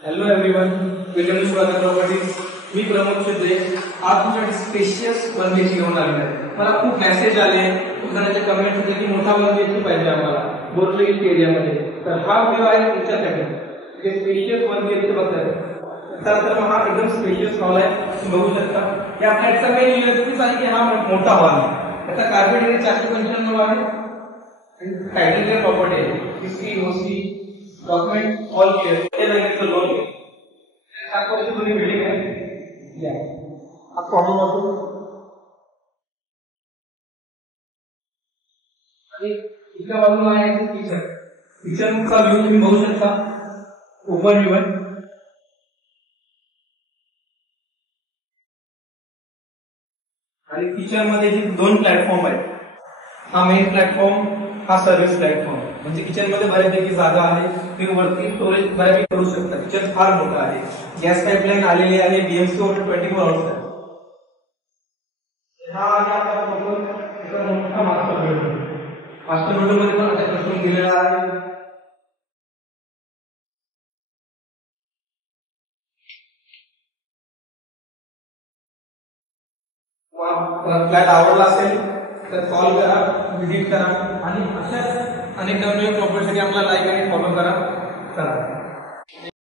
Hello everyone, welcome to स्वागत properties. मी प्रमोद शिंदे. आज तुमच्यासाठी स्पेशियस 1 BHK घेऊन आलेलो आहे. मला खूप मेसेज आले, खूप जणांचे कमेंट्स होते की मोठा 1 BHK पाहिजे आम्हाला बोरली एरियामध्ये. तर हा व्हिडिओ आहे तुमच्यासाठी. जे स्पेशियस 1 BHK बघताय तर हा एकदम स्पेशियस हॉल आहे. तुम्ही बघू शकता. या फ्लॅटचा मेन यूएसपी आहे की हा मोठा हॉल आहे. त्याचा कार्पेट एरिया 495 आहे आणि टायटल प्रॉपर्टी आहे. इसकी ओसी डॉक्यूमेंट ऑल क्लियर. ये लगेच लोन है. आपको इस पूरी बिल्डिंग है या आपको हम आणि इकडे बाजूला आहे किचन. किचनचा व्ह्यू तुम्ही बघू शकता. ओपन व्ह्यू आहे आणि किचन मध्ये जे 2 प्लॅटफॉर्म आहेत. हा मेन प्लॅटफॉर्म, हा सर्व्हिस प्लॅटफॉर्म. म्हणजे किचन मध्ये बऱ्यापैकी जागा आहे. तुम्ही वरती स्टोरेज बऱ्यापैकी करू शकता. किचन फार मोठा आहे. गॅस पाईपलाईन आलेली आहे. बीएमसी वॉटर 24 आवर्स आहे. हा आहे आपला प्रॉपर मोठा मास्टर बेडरूम. मास्टर बेडरूम मध्ये पण अटॅच बाथरूम दिलेला आहे. फ्लॅट आवडला असेल तर कॉल करा, व्हिजिट करा आणि अशाच अनेक नवीन प्रॉपर्टीसाठी आम्हाला लाईक आणि फॉलो करा.